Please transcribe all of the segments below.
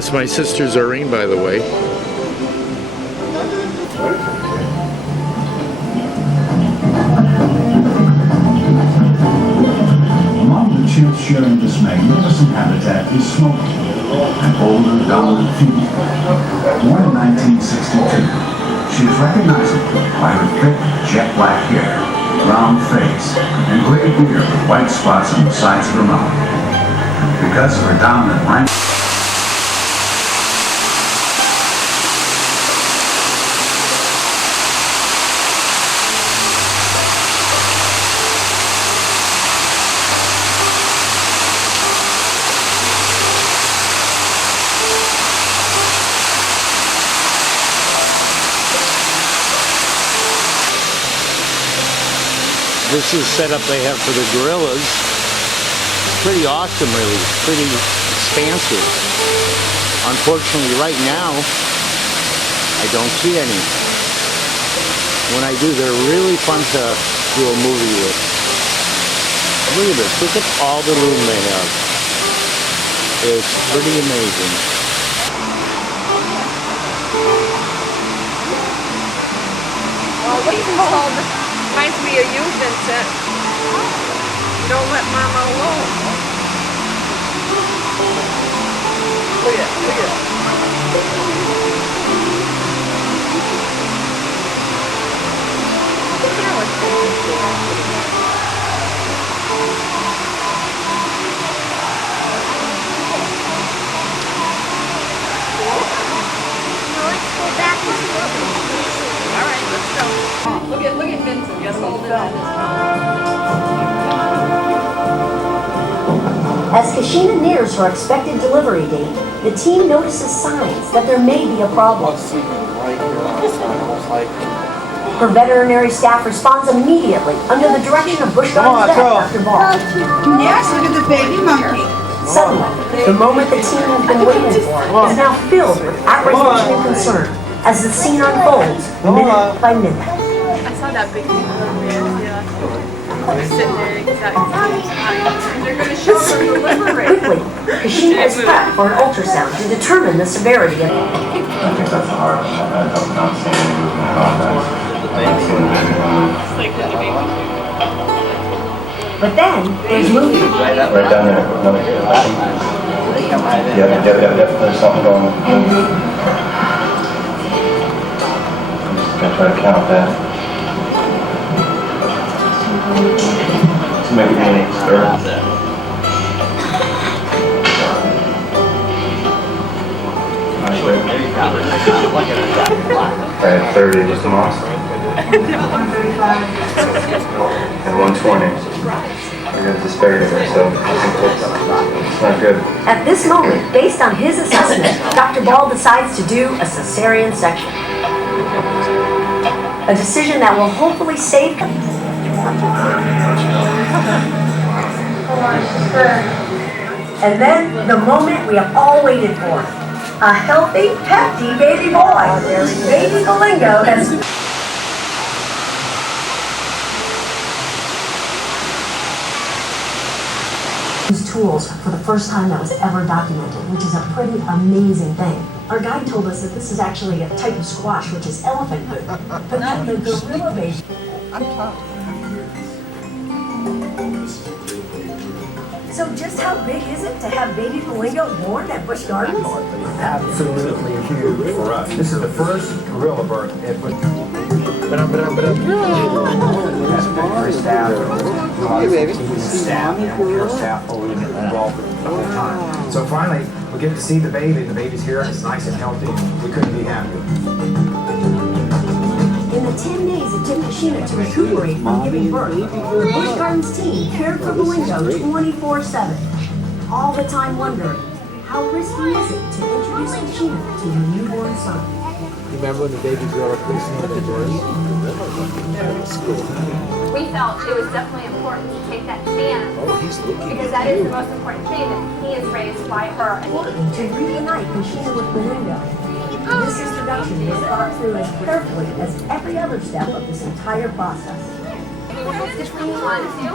That's my sister Zareen, by the way. Among the chimps sharing this magnificent habitat is Smokey, an older dominant female. Born in 1962, she is recognizable by her thick, jet black hair, round face, and gray beard with white spots on the sides of her mouth. Because of her dominant rank, This is setup they have for the gorillas. It's pretty awesome, really. Pretty expansive. Unfortunately, right now, I don't see any. When I do, they're really fun to do a movie with. Look at this. Look at all the room they have. It's pretty amazing. Well, what's it called? Reminds me of you, Vincent. Don't let Mama alone. Look at it, look at it. Let's go back to the All right, let's go. Look at Vincent. Yes, hold it on his phone. As Kashina nears her expected delivery date, the team notices signs that there may be a problem. Her veterinary staff responds immediately under the direction of Busch Gardens vet, Dr. Ball. Yes, look at the baby monkey. Suddenly, the moment the team has been waiting for is now filled with apprehension and concern as the scene unfolds minute by minute. I saw that big thing over there. Yeah. Sitting there exactly. They're going to show her delivery. Quickly, Kashina is prepped for an ultrasound to determine the severity of it. I think that's hard. I'm not seeing any movement at all. But then, there's movement. Right down there. Yep. There's something going on. I'm just going to try to count that. To make it any stir. Right at 30 just a monster. And 120. I got a disparity there, so I think it's not good. At this moment, based on his assessment, Dr. Ball decides to do a cesarean section. A decision that will hopefully save him. And then, the moment we have all waited for. A healthy, hefty baby boy. Baby Bongo has... tools for the first time that was ever documented, which is a pretty amazing thing. Our guide told us that this is actually a type of squash, which is elephant food. But the gorilla baby... I'm tough. So just how big is it to have baby Bongo born at Busch Gardens? Absolutely huge for us. This is the first gorilla birth at Busch Gardens. Staff, involved the whole time. So finally, we get to see the baby. The baby's here. It's nice and healthy. We couldn't be happier. In the 10 days it took Kashina to recuperate from giving birth, the Busch Gardens team cared for Bongo 24/7, all the time wondering, how risky is it to introduce Kashina to your newborn son? Remember when the baby girl christened the birth? We felt it was definitely important to take that chance. Oh, he's looking because that is the most important thing, that he is raised by her. To reunite Kashina with Bongo, this introduction was thought through as carefully as every other step of this entire process. Which one you want to?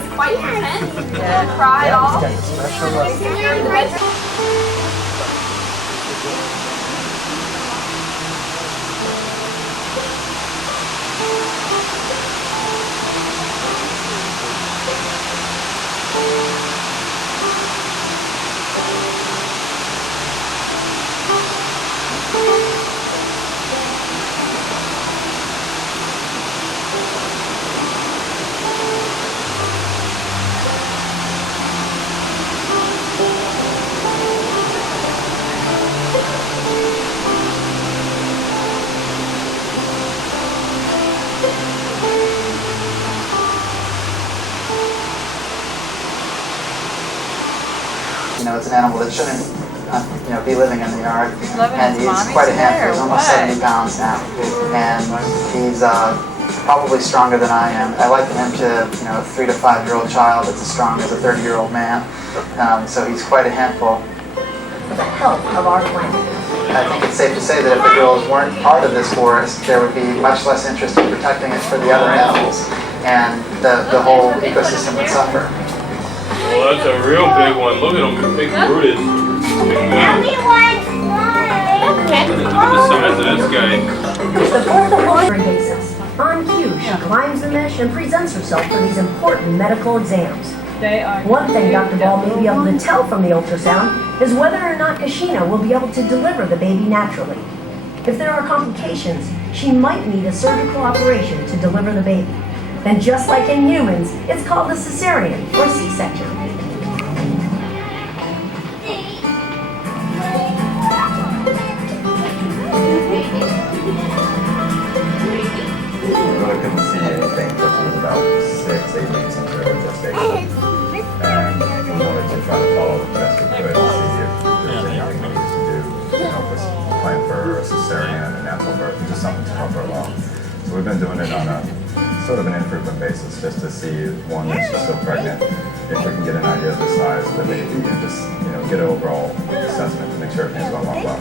was quite intense. He didn't cry at all. You're in the bedroom. You know, it's an animal that shouldn't, be living in the yard. And he's Mommy's quite a handful. there. He's almost What? 70 pounds now. And he's probably stronger than I am. I liken him to, a 3 to 5 year old child that's as strong as a 30-year-old man. So he's quite a handful. For the health of our planet. I think it's safe to say that if the girls weren't part of this forest, there would be much less interest in protecting it for the other animals. And the whole ecosystem would suffer. Well, that's a real big one. Look at him, big rooted. Look at the size of this guy. The fourth of all basis. On cue, she climbs the mesh and presents herself for these important medical exams. One thing Dr. Ball may be able to tell from the ultrasound is whether or not Kashina will be able to deliver the baby naturally. If there are complications, she might need a surgical operation to deliver the baby. And just like in humans, it's called a cesarean or C-section. We really couldn't see anything until she was about 6-8 weeks into her gestation. And we wanted to try to follow the best we could to see if there's anything we needed to do to help us plan for a cesarean and a natural birth, and just something to help her along. So we've been doing it on a sort of an infrequent basis just to see, one, that she's still pregnant, if we can get an idea of the size of the baby, and just, get an overall assessment to make sure everything's going well.